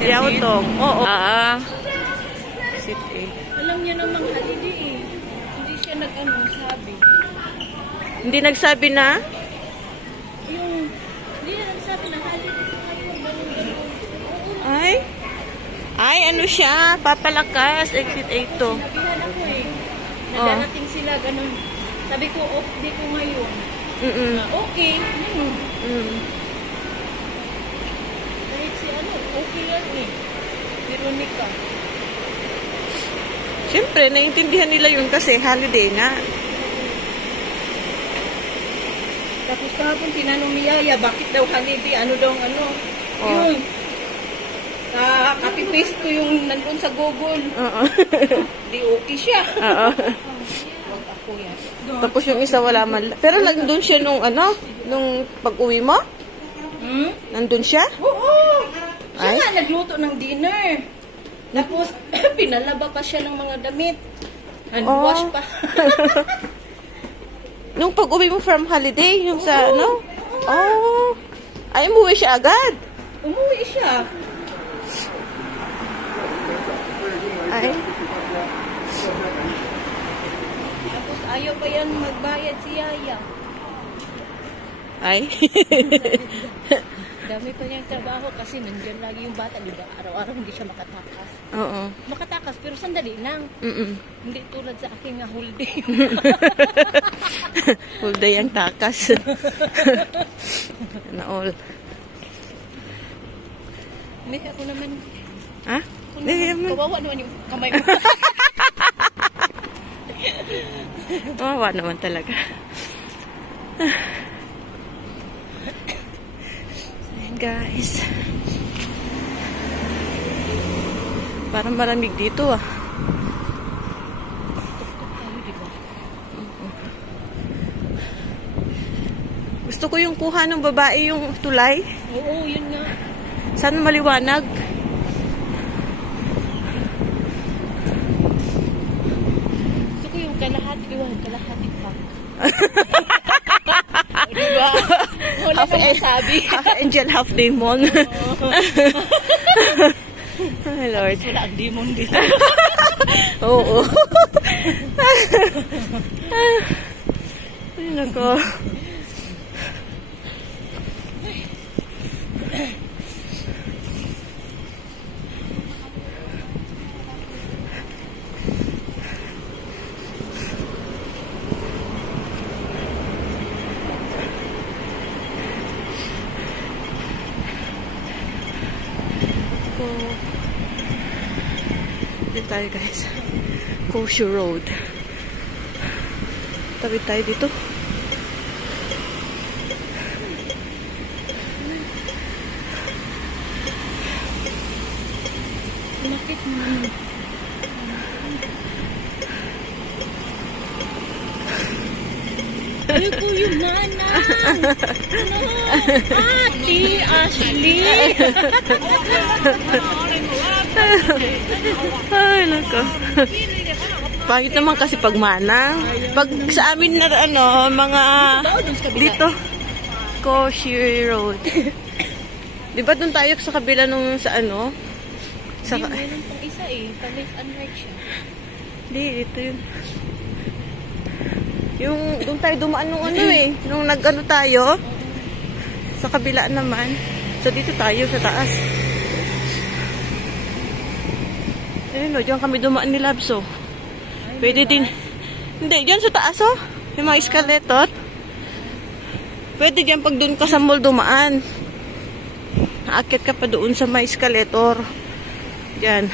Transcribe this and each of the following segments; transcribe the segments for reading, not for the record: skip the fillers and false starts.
Yaotong. Oo. City. Alam niya namang holiday eh. Hindi siya sabi. Hindi nagsabi na? Hindi na nagsabi na holiday. Ay, ano siya? Papalakas. Exit 8 to. Sinabihan ako eh. Nadarating sila, ganun. Sabi ko, off day ko ngayon. Okay. Kahit si okay yan eh. Veronica. Siyempre, naiintindihan nila yun kasi holiday nga. Tapos kahapon tinanong ni Yaya, bakit daw holiday? Ano daw Yun. Copy-paste ko yung nandun sa Google. Di okay siya. Wag ako yan. Tapos yung isa wala man. Pero nandun siya nung pag-uwi mo? Nandun siya? Oo. Siya nga nagluto ng dinner. Tapos pinalaba pa siya ng mga damit. Hand-wash pa. Nung pag-uwi mo from holiday, yung sa ay, umuwi siya agad? Umuwi siya. Ay. Tapos ayaw pa yan magbayad si Yaya. Ay. Dami pa niyang trabaho kasi nandiyan lagi yung bata, di ba? Araw-araw hindi siya makatakas. Oo. Makatakas pero sandali lang. Hindi tulad sa aking whole day. Whole day ang takas. Na all. May ako naman. Ha? Kawawa naman yung kamay mo. Kawawa naman talaga. Ayan guys. Parang malamig dito ah. Gusto ko yung kuha ng babae yung tulay. Oo, yun nga. Saan maliwanag? Gusto ko yung kalahati pa. Diba? Wala Half masabi. Half angel, half demon. Ay, Lord. Wala ang demon dito. Oo. Ay, nako. Dito tayo guys. Koshu Road. Tabi tayo dito. Bakit mo? Ay ko yung nanang. Ate Ashley. Ay, nako. Pangit naman kasi pag manang. Pag sa amin na mga dito. Koshu Road. Di ba doon tayo sa kabila nung sa Sa Mayroon pang isa eh. Pag-left and right siya. Hindi, ito yun. Yung doon tayo dumaan nung nung nag-ano tayo. Sa kabila naman. So dito tayo sa taas. Ayun o, diyan kami dumaan ni Labso. Pwede din. Hindi, diyan sa taas o. Yung mga escalator. Pwede diyan pag doon ka sa mall dumaan. Aakyat ka pa doon sa mga escalator. Diyan.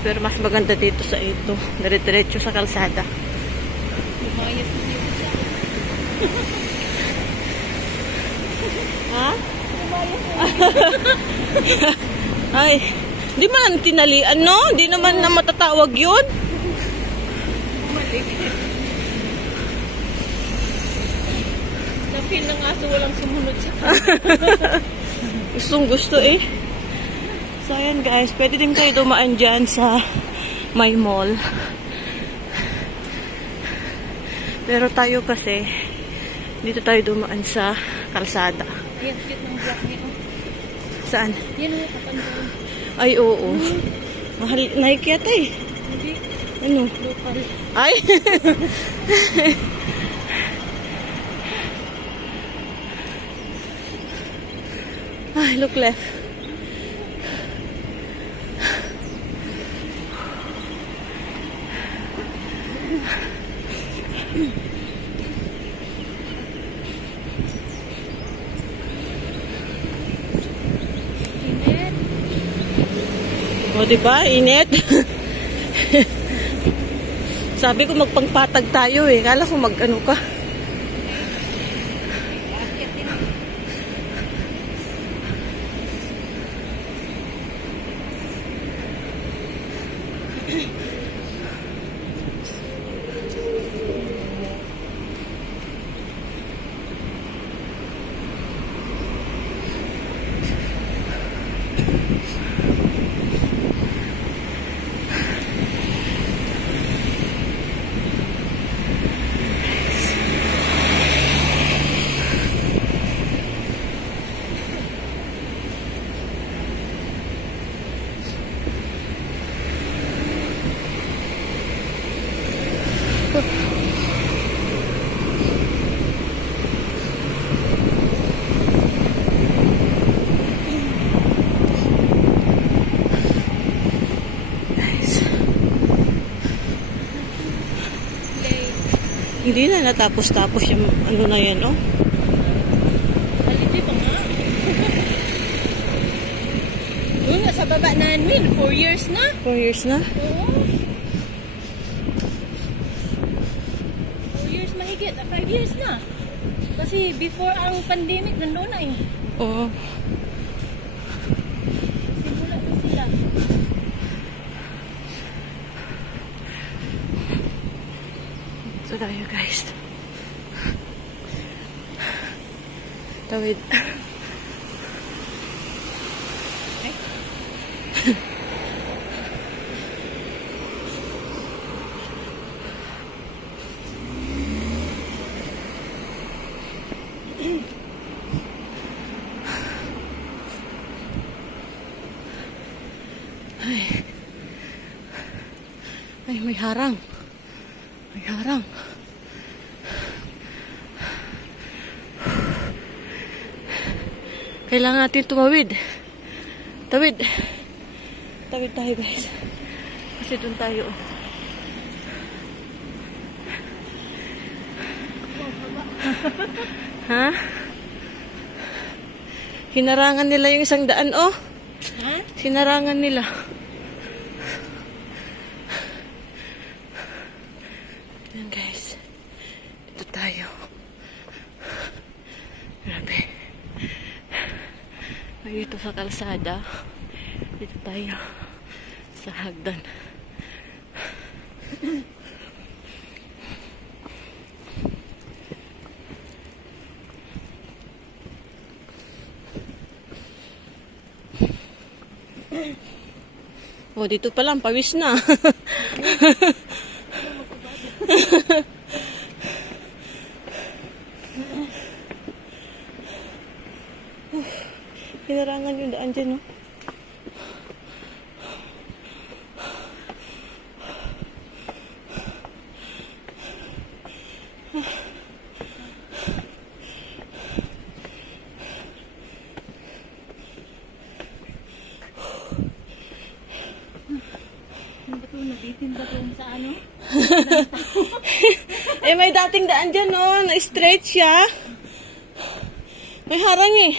Pero mas maganda dito sa ito. Dire-diretso sa kalsada. Lumayas na siya. Ha? Ay, di man tinalian, no? Di naman na matatawag yun. Na-feel ng aso walang sumunod sa Gustong gusto eh. So, ayan guys, pwede din kayo dumaan dyan sa may mall. Pero tayo kasi, dito tayo dumaan sa kalsada. Ayan, cute ng block niya. Saan? Yan o, kapandaon. Ay, oo. Mahal, Nike yata eh. Hindi. Ano? Local. Ay! Ay, look left. Init. O, diba? Init. Sabi ko magpangpatag tayo eh. Kala ko mag-ano ka. Hindi na natapos-tapos yung ano na yan, oh. Holiday pa nga. Doon nga sa baba namin, 4 years na. 4 years na? Oo. 4 years mahigit, 5 years na. Kasi before ang pandemic, nandoon na eh. Oo. Simula na sila. So tayo guys. Tawid. Ay, may harang. May harang. Kailangan natin tumawid. Tawid. Tawid tayo guys. Kasi doon tayo. Ha? Hinarangan nila yung isang daan, oh. Ha? Hinarangan nila. Yan guys. Dito tayo. Grabe. Dito sa kalsada. Dito tayo. Sa hagdan. Oh, dito pa lang, pawis na. Hinarangan yung daan dyan, no? Natitinda ko sa ano? Eh, may dating daan dyan, no? Na-straight siya. May harang eh.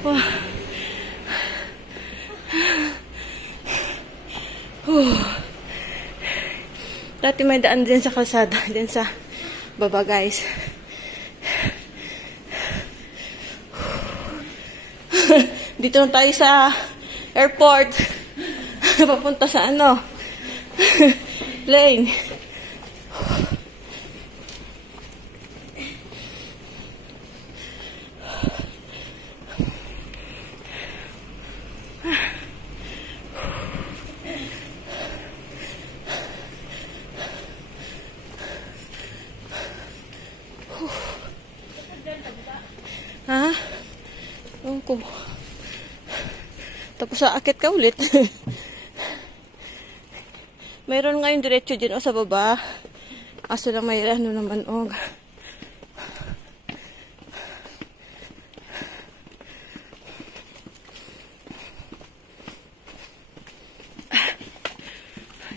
Wah. Dati may daan din sa kalsada, din sa baba guys. Dito na tayo sa airport. Papunta sa ano? Lane. ko. Tapos aakit ka ulit. Mayroon nga yung diretso dyan o sa baba. Kaso lang may ano naman o.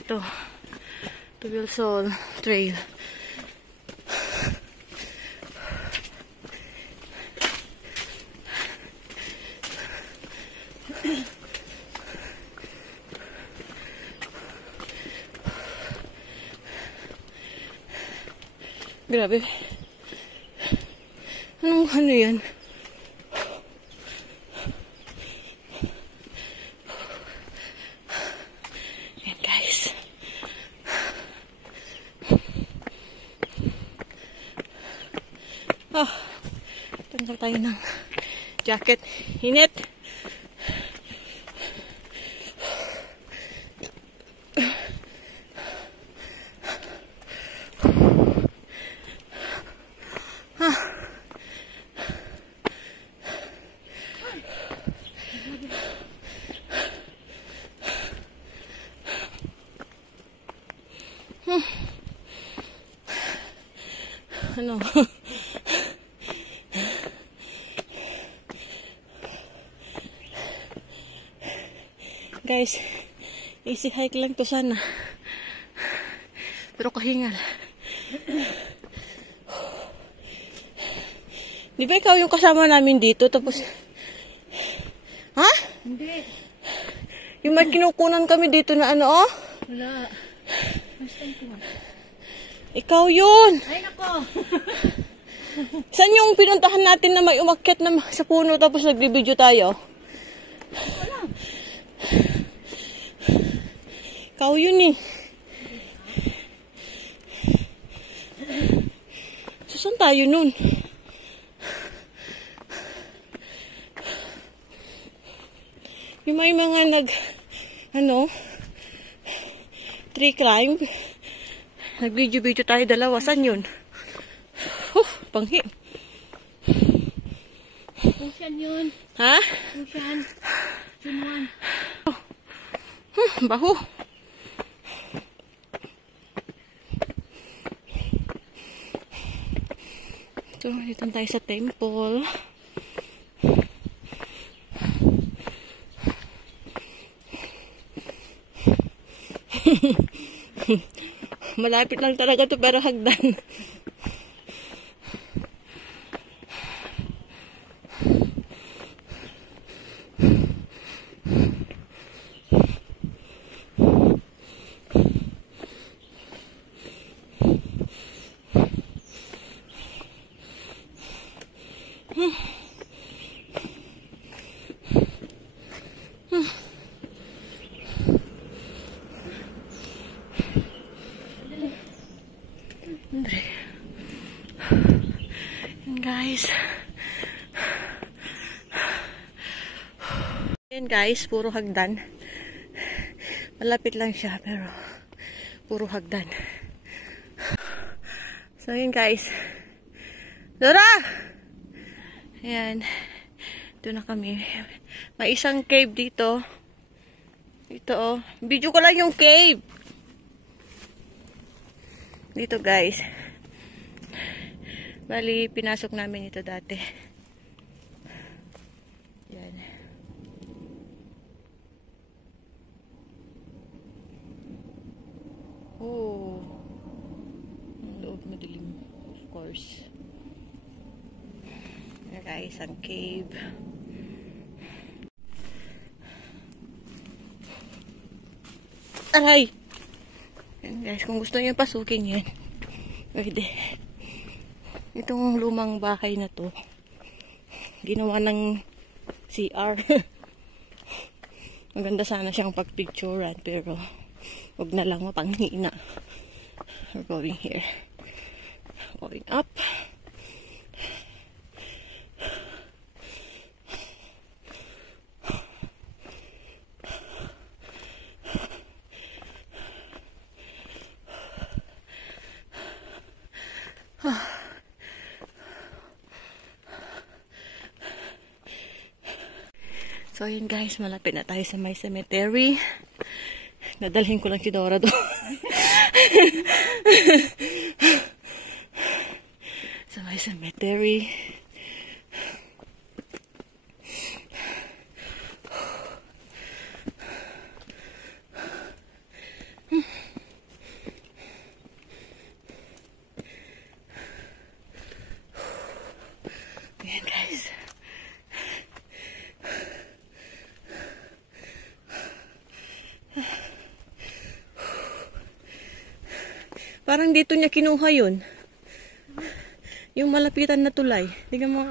Ito. Tubilson Trail. Grabe. Ano yan? Yan guys. Oh, tanggal tayo ng jacket. Init. Ano? Guys, easy hike lang to sana. Pero kahingal. Di ba ikaw yung kasama namin dito? Tapos, ha? Hindi. Yung may kinukunan kami dito na ano, oh? Wala. Nasaan ko? Ikaw yun! Ay, nako! Saan yung pinuntahan natin na may umakyat na sa puno tapos nag-video tayo? Wala. Ikaw yun eh. So, saan tayo nun? Yung may mga tree climb. Nag-video tayo dalawa. Saan yun? Panghi. Ocean yun. Ha? Ocean. June 1. Baho. So, dito tayo sa temple. Malapit lang talaga to pero hagdan. Guys. Ayan guys, puro hagdan. Malapit lang siya pero puro hagdan. So ayan guys. Dora! Ayan. Doon na kami. May isang cave dito. Dito oh. Video ko lang yung cave. Dito guys. Bali, pinasok namin ito dati. Yan. Oh. Ang loob madilim. Of course. Yan guys, ang cave. Aray! Yan guys, kung gusto niyo pasukin yan. Pwede. Itong lumang bahay na to, ginawa ng CR. Maganda sana siyang pagpicturean, pero wag na lang mapanghina. We're going here. Going up. So, yun guys, malapit na tayo sa may cemetery. Nadalhin ko lang si Dora doon. Sa may cemetery. Ayan guys. Parang dito niya kinuha yun. Yung malapitan na tulay. Tingnan mo.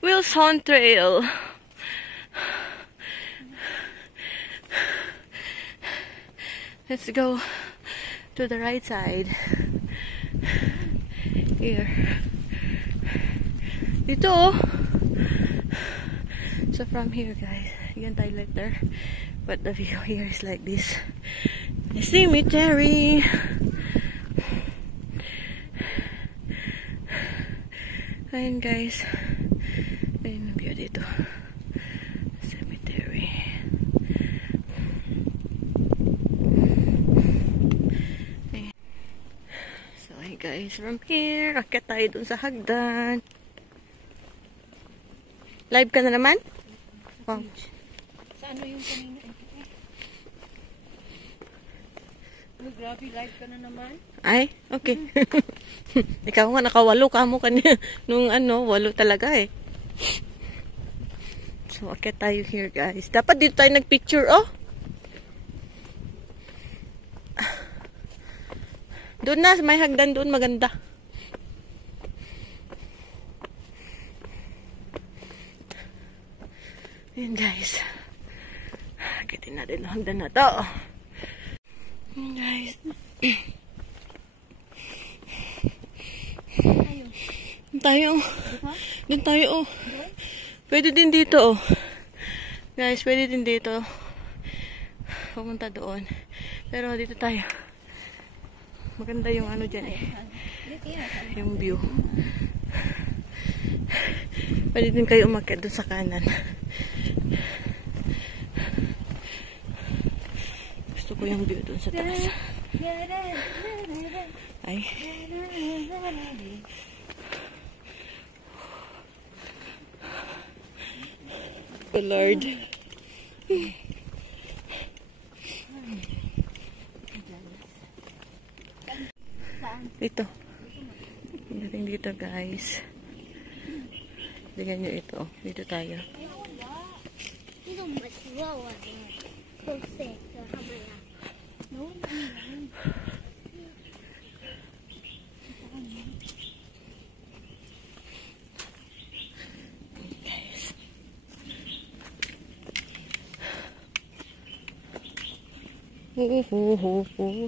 Wilson Trail. Let's go to the right side. Here. Dito oh. So from here guys, yan tayo later. But the view here is like this. The cemetery. Ayan guys. Ayan ang view dito. Cemetery. Ayan. So ayan guys, from here, akit tayo dun sa hagdan. Live ka na naman? Wow. Sa ano yung kanina? Oh, grabe, live ka na naman. Ay, okay. Ikaw nga, nakawalo ka mo kanina. Nung ano, walo talaga eh. So, akit tayo here guys. Dapat dito tayo nagpicture, oh. Doon na, may hagdan doon, maganda. Ayan guys. Akitin natin ang hagdan na to. Ayan guys. Tayo. Doon tayo oh. Pwede din dito oh. Guys, pwede din dito. Pumunta doon. Pero dito tayo. Maganda yung ano dyan eh. Yung view. Pwede din kayo umakyat doon sa kanan. Gusto ko yung view doon sa taas. Ay. The Lord. Dito. Dating dito guys. Tingnan nyo ito. Dito tayo. Guys.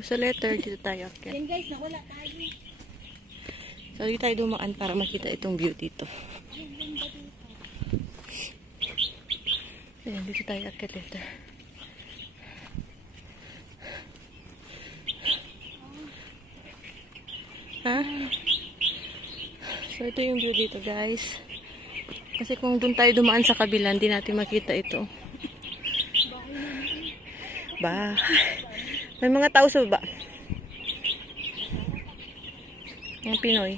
Sa letter dito tayo. Okay. Yan guys, nawala tayo. So dito tayo dumaan para makita itong view dito. Ayan, dito tayo akit letter. Ha? So ito yung view dito guys. Kasi kung doon tayo dumaan sa kabila, hindi natin makita ito. Ba? May mga tao sa baba. Mga Pinoy.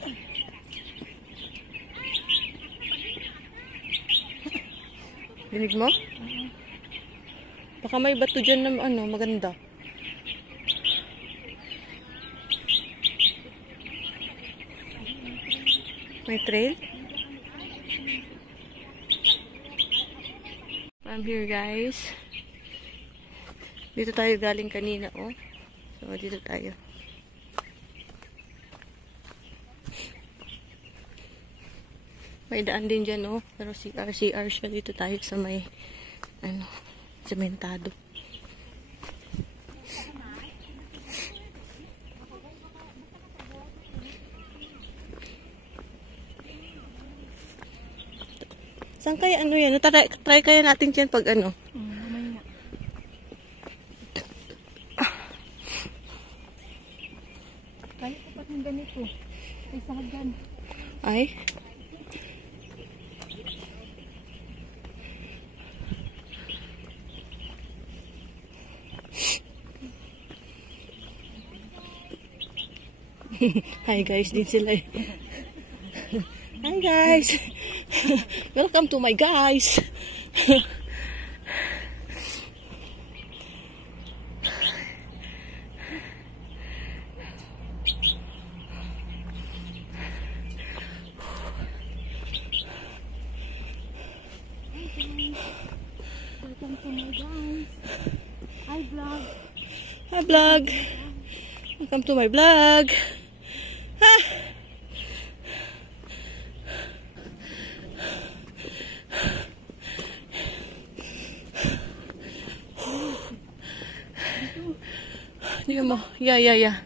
Dinig mo? Baka may bato dyan na ano, maganda. May trail? I'm here guys. Dito tayo galing kanina oh. So dito tayo. May daan din dyan oh. Pero CR siya. Dito tayo sa may ano, sementado. Saan kaya ano yan? Try kaya natin dyan pag ano? Mamaya. Kaya ko pa ng ganito. dito. Ay, sa hagdan. Ay? Hi guys, din sila eh. Hi guys. Welcome to my guys. Welcome to my guys. Hi vlog. Hi vlog. Welcome to my vlog. Ha! Hindi mo. Yeah.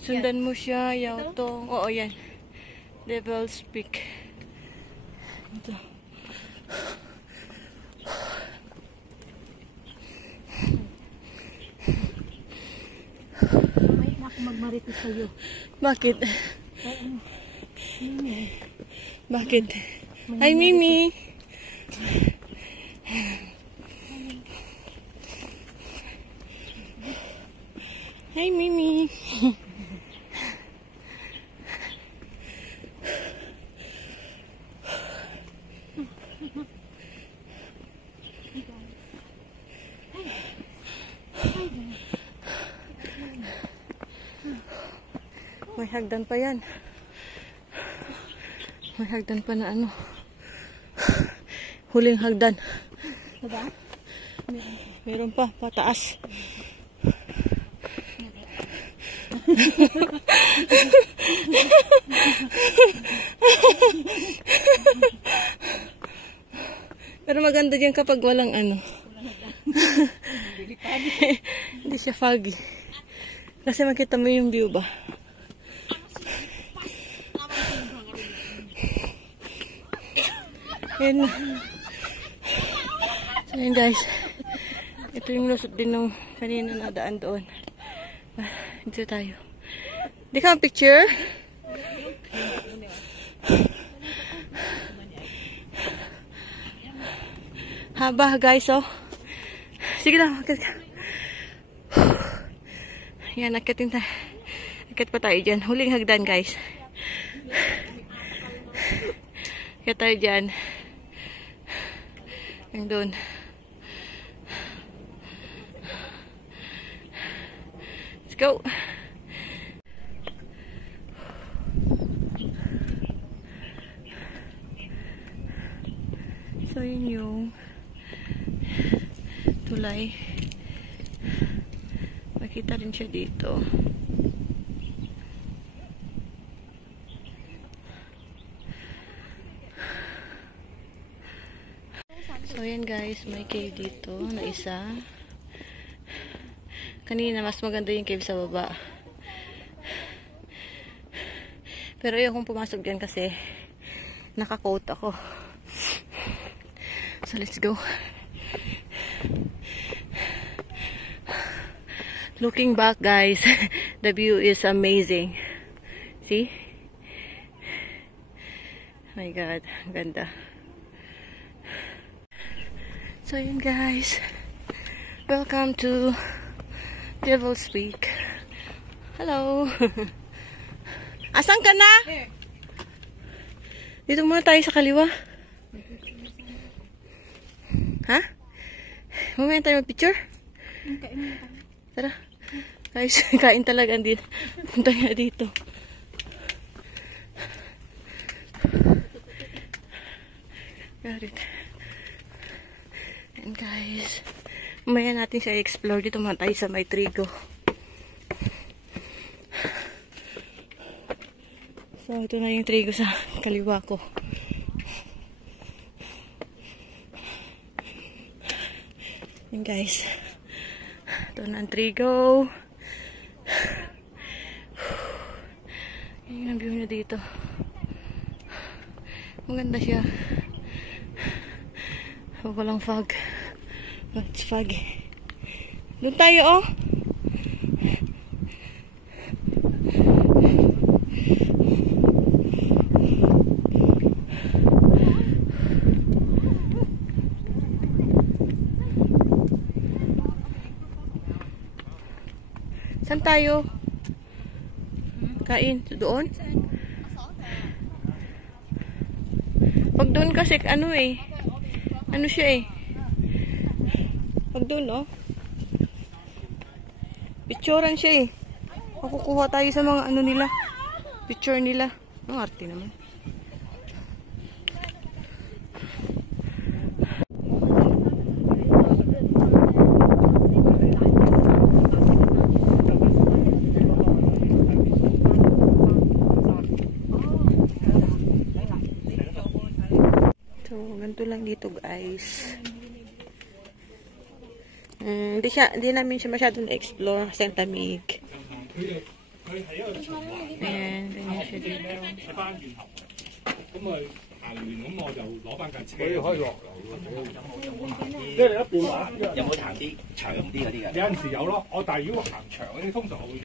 Sundan mo siya. Yaw to. Oo, yan. Devil's Peak. Ito. May na ako magmarites sa'yo. Bakit? Mimi. Bakit? Hi, Mimi. Hi, Mimi. May hagdan pa yan. May hagdan pa na ano. Huling hagdan. Diba? Meron pa, pataas. Pero maganda dyan kapag walang ano. Hindi siya foggy. Kasi makita mo yung view ba? Yan. So yun guys. Ito yung lusot din nung kanina na daan doon. Dito tayo. Di ka picture? Haba guys oh. Sige lang. Yan, akitin tayo. Akit pa tayo dyan. Huling hagdan guys. Akit tayo dyan. Yung doon. Let's go. So yun yung tulay. Makita rin siya dito. So yan guys, may cave dito na isa. Kanina mas maganda yung cave sa baba. Pero ayokong pumasok dyan kasi naka-coat ako. So let's go. Looking back guys, the view is amazing. See? Oh my God, ang ganda. So yun guys, welcome to Devil's Peak. Hello. Asan ka na? Dito muna tayo sa kaliwa. Ha? Mamaya tayo mag-picture? Tara. Guys, kain talaga dito. Punta nga dito. Got it. And guys, mamaya natin siya i-explore. Dito muna tayo sa may trigo. So, ito na yung trigo sa kaliwa ko. And guys, ito na ang trigo. Yan ang view niya dito. Maganda siya. Walang fog. It's foggy. Doon tayo, oh. tayo. Kain. Doon? Pag doon kasi, ano eh. Ano siya eh. Pag doon, no? Picturean siya eh. Makukuha tayo sa mga ano nila. Picture nila. Ang arte naman. So, ganito lang dito guys. Hindi namin siya masyadong na-explore sa Tamig. Ayan, ganyan siya dito. 咁啊行完咁我就攞翻架車。可以落樓即係一邊話有冇行啲長啲嗰啲㗎？有陣時有咯，但係如果行長嗰啲通常我會。